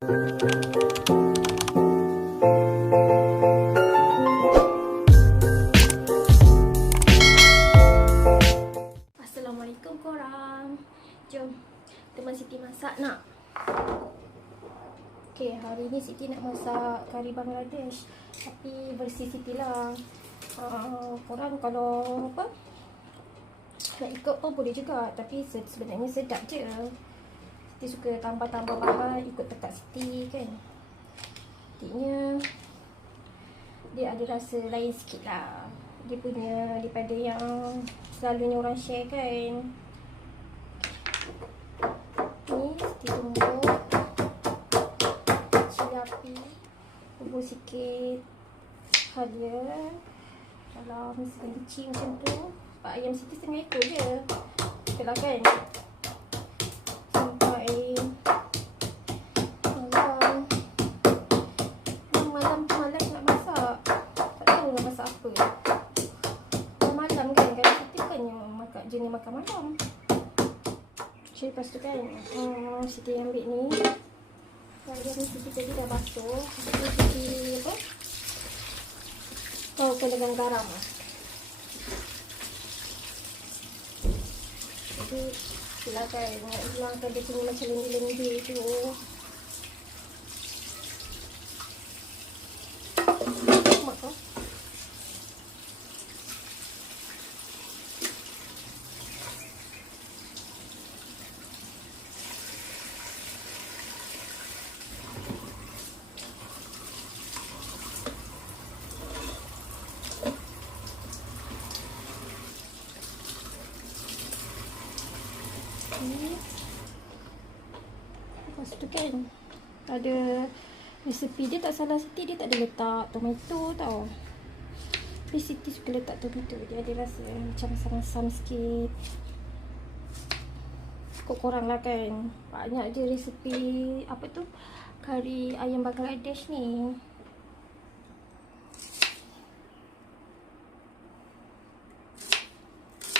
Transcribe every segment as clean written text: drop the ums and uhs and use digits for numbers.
Assalamualaikum korang. Jom teman Siti masak nak. Okay, hari ni Siti nak masak kari Bangladesh, tapi versi Siti lah. Korang kalau apa nak ikut pun boleh juga, tapi sebenarnya sedap je. Siti suka tambah-tambah bahan ikut tekak Siti kan. Artinya dia ada rasa lain sikit lah. Dia punya daripada yang selalunya orang share kan. Ni Siti tumbuk, cili api, bubur sikit halia dalam segenci macam tu. Pak ayam Siti setengah ekor je, betul lah kan. Sampai malam nak masak, tak tahu nak masak apa. Malam kan, kalau Siti bukannya jenis makan malam. Okay, lepas tu kan Siti ambil ni ayam ni. Siti tadi dah basuh. Siti apa, tahukan dengan garam. Jadi silakan nak hilangkan dia punya macam lendir-lendir tu. Makan. Lepas tu kan ada resepi dia, tak salah Siti, dia tak ada letak tomato tau. Tapi Siti suka letak tomato, dia ada rasa macam asam-asam sikit. Kok korang lah kan, banyak je resepi apa tu, kari ayam Bangladesh ni.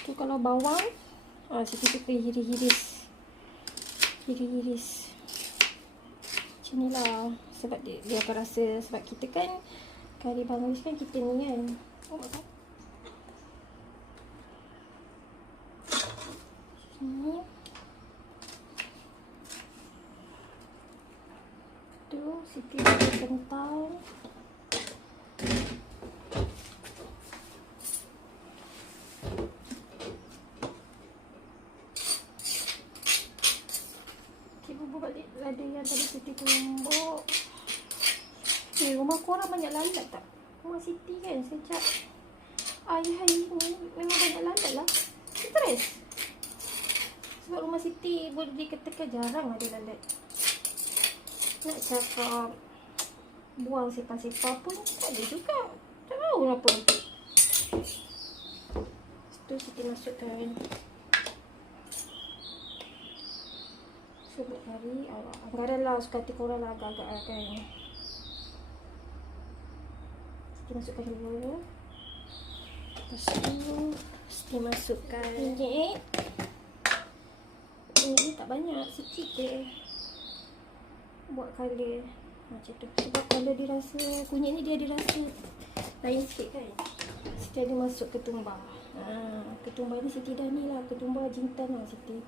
Tu kalau bawang Siti suka hiris-hiris macam ni lah. Sebab dia akan rasa, sebab kita kan kari Bangladesh kan kita ni kan, ni tu Siti ada kentang, bubur balik lada yang tadi Siti tumbuk. Rumah korang banyak lalat tak? Rumah Siti kan sejak hari-hari ni memang banyak lalat lah. Stres. Sebab rumah Siti boleh dikatakan jarang ada lalat. Nak cakap buang sepah-sepah pun tak ada juga. Tak tahu kenapa. Tu Siti masukkan sebut hari anggaran lah, suka hati korang lah agak-agak kan. Siti masukkan dulu. Lepas tu Siti masukkan minyak. Minyak tak banyak, sikit je. Buat colour macam tu. Sebab kalau dia rasa kunyit ni, dia ada rasa lain sikit kan. Siti ada masuk ketumbar. Ketumbar ni Siti dah ni lah, ketumbar jintan lah Siti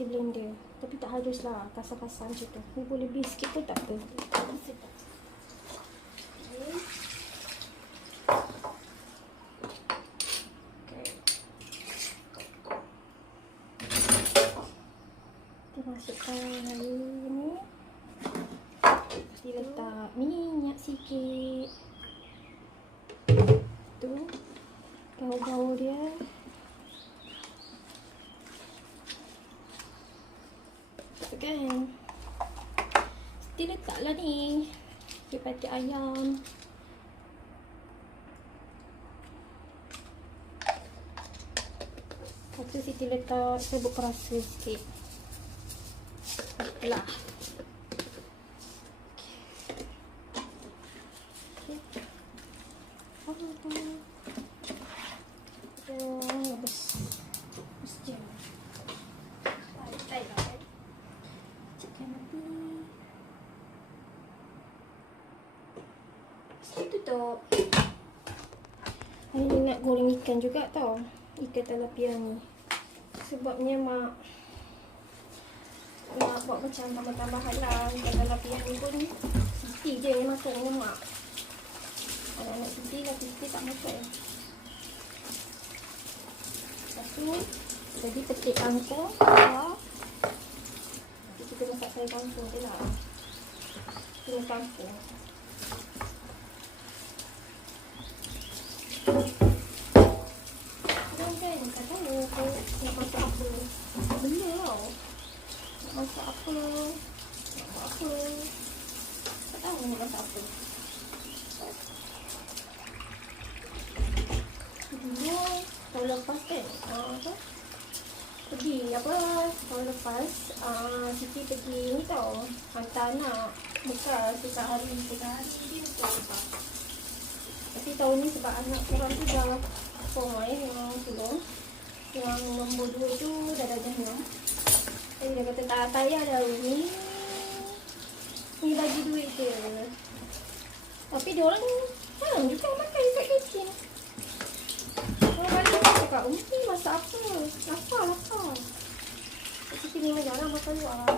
blender. Tapi tak harus lah kasar-kasar macam tu. Ni boleh lebih sikit pun tak apa. Sedap. Okay. Kita masukkan hari ni. Kita letak minyak sikit. Tu bau-bau dia. Kan Siti letaklah ni daripada ayam. Lepas tu Siti letak serbuk perasa sikit. Itulah. Habis jam. Baik lah kan. Cekkan nanti. Tutup. Hari ni nak goreng ikan juga tau. Ikan tilapia ni. Sebabnya mak nak buat macam tambah-tambahan lah. Ikan tilapia ni pun Siti je yang makan dengan mak. Anak-anak Siti lah, Siti tak makan. Lepas tu jadi petik kangkung. Kita masak sayur kangkung je lah. Sayur kangkung. Korang kan tak tahu nak masak apa. Benda tau. Nak masak apa. Nak buat apa. Tak tahu nak masak apa. Dulu tahun lepas kan pergi tahun lepas Siti pergi ni tau, hantar anak bekal sehari dia betul. Tapi tahun ni sebab anak korang tu dah formal yang tolong, yang nombor 2 tu dah jam 6. Jadi dia kata tak payah dah ni bagi duit je. Tapi dia orang juga makan dekat kantin. Orang balik cakap, ni masak apa? Lapar. Siti memang jarang makan luar.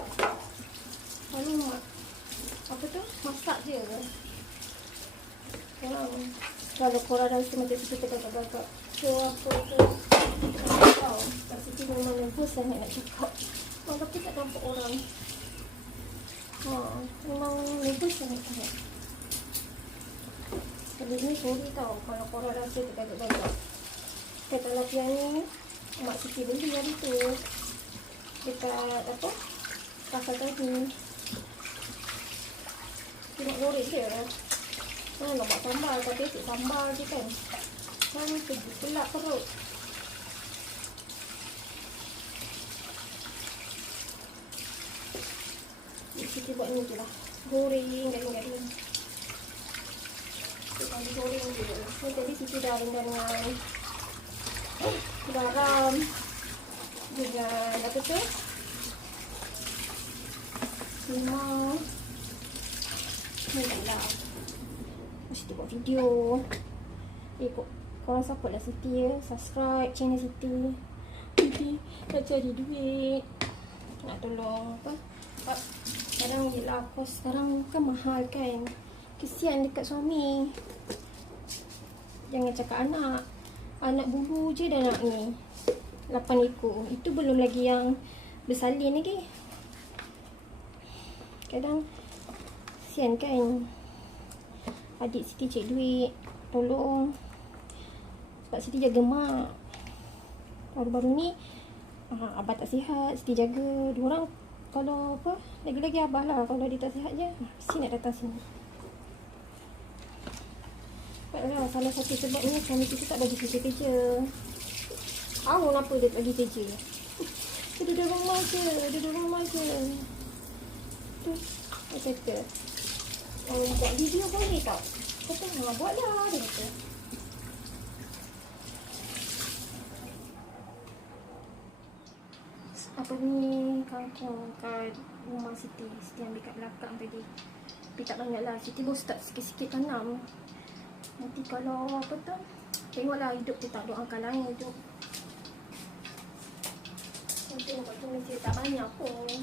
Lalu masak je. Kalau korang rasa macam Siti tegak-tegak so apa tu tak tahu. Siti memang nervous sangat nak cakap. Tapi tak nampak orang. Memang nervous sangat. Kali ni sorry tau kalau korang rasa tegak-tegak. Ikan tilapia ni mak Siti beli hari tu dekat pasar tadi. Kita nak goreng je. Nak buat sambal, tapi asyik sambal je kan. Pelak perut. Siti buat ni je lah. Goreng, garing-garing. Kita goreng je. So, tadi Siti dah rendam dengan garam dengan apa tu? Limau. Ni lah. Mesti buat video. Korang support lah Siti ya. Subscribe channel Siti. Siti nak cari duit. Nak tolong apa? Sekarang je lah. Kos sekarang kan mahal kan. Kesian dekat suami. Jangan cakap anak. Anak bulu je dah nak ni 8 ekor. Itu belum lagi yang bersalin lagi. Kadang kesian kan. Adik Siti cek duit, tolong. Sebab Siti jaga mak. Baru-baru ni abah tak sihat, Siti jaga. Diorang kalau apa, lagi-lagi abah lah. Kalau dia tak sihat je, mesti nak datang sini. Sebablah salah satu sebabnya suami kita tak bagi kita kerja. Tahu kenapa dia tak bagi kerja. Dia duduk rumah je. Tu, dia kata, buat video boleh tak? Kata, buatlah, dia kata. Apa ni, kangkung kat rumah Siti. Siti ambil kat belakang tadi. Tapi tak banyak lah. Siti baru start sikit-sikit tanam. Nanti kalau apa tu, tengoklah hidup tu tak doakan lain hidup. Nanti nampak tu mesti tak banyak pun.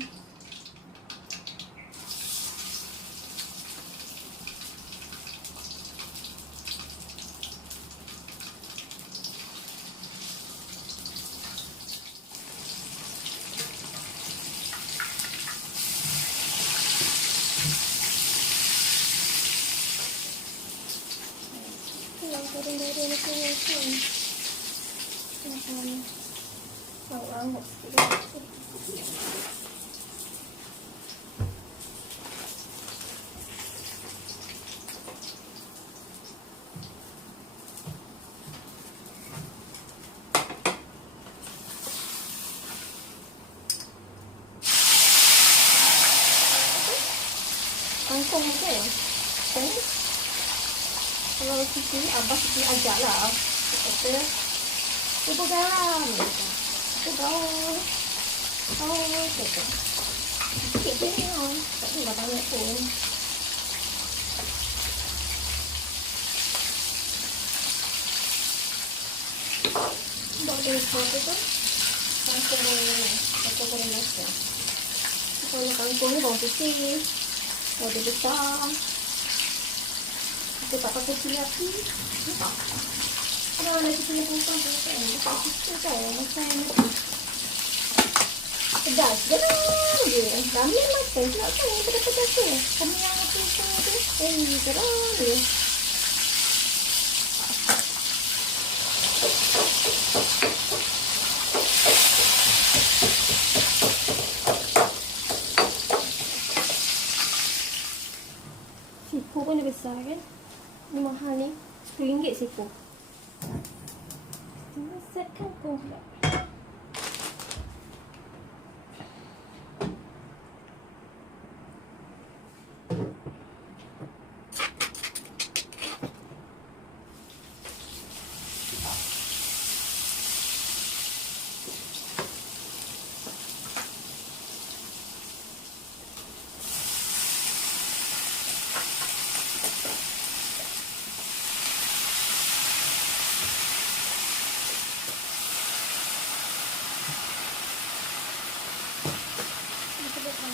Goreng-goreng macam ni kan. Angus sikit. Kangkung kan? Kalau Siti, abah Siti ajak lah. Kata, cuba garam. Kata, gaul. Kata, sikit je ni lah. Tak adalah banyak pun. Bawa dia sesuatu tu. Kangkung goreng biasa. Kalau kangkung ni bawang putih. Kalau dia besar. Kita tak pakai cili api. Nampak? Kalau nak cili kangkung tu kan. Tak suka kan. Macam ni. Pedas je lah dia. Ramen makan pula kan yang pedas-pedas tu. Kami yang apa tu. Geram dia. Siku pun dia besar kan. Ni mahal ni. RM10 siku. Set kangkung pula.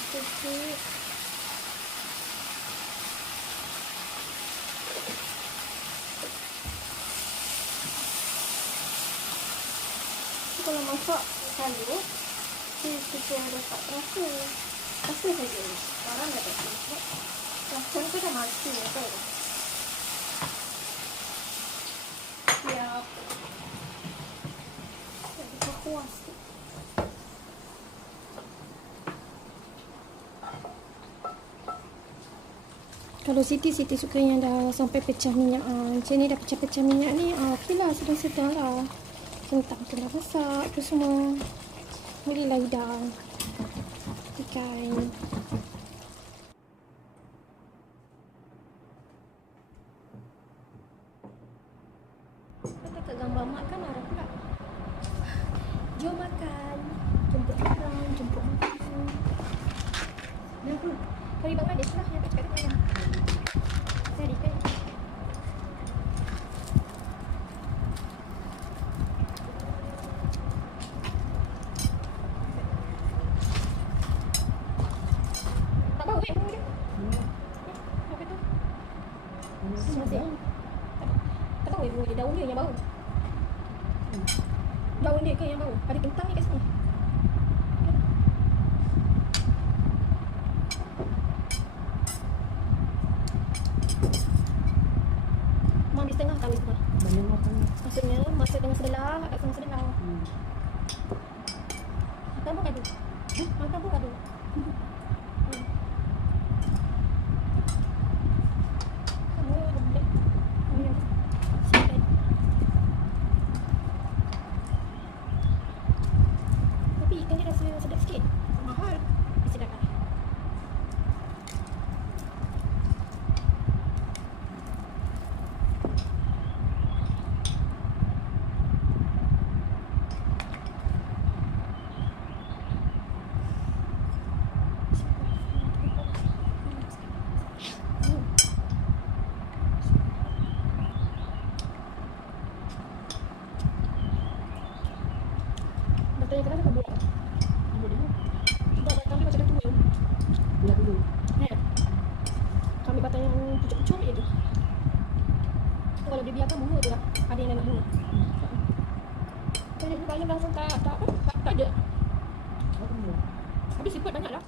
Sikit. Kalau masak kalau kita letak rasa saja. Sekarang dah tak masak. Rasa tu dah mati kan. Siap. Kita puas. Kalau Siti suka yang dah sampai pecah minyak. Macam ni dah pecah-pecah minyak ni. Okey lah, sedang-sedang lah. Kentang tu dah masak. Tu semua. Bolehlah hidang. Ikan. Kata kat gambar mak kan marah pula. Jom makan. Jemput orang. Jemput makan. Kenapa? Kari Bangladesh lah yang tak cakap dengan Sari kan. Tak bau kan bunga dia? Apa tu? Masih tak bau bunga dia, daun dia yang bau. Daun dia ke yang bau? Ada kentang ni kat sini. Ambil setengah tak ambil setengah? Maksudnya masak dengan sebelah, agak sama sebelah. Makan pun kadu. Makan pun kadu. Tapi ikan dia rasa sedap sikit. Mahal. Disedapkan. Batang yang keras apa buat? Sebab batang dia macam dah tua. Dah tua. Ya. Ambil batang yang pucuk-pucuk je tu. Kalau dia biarkan bunga tu lah. Ada yang nak bunga. Kalau dia bayam langsung tak ada. Habis siput banyak lah.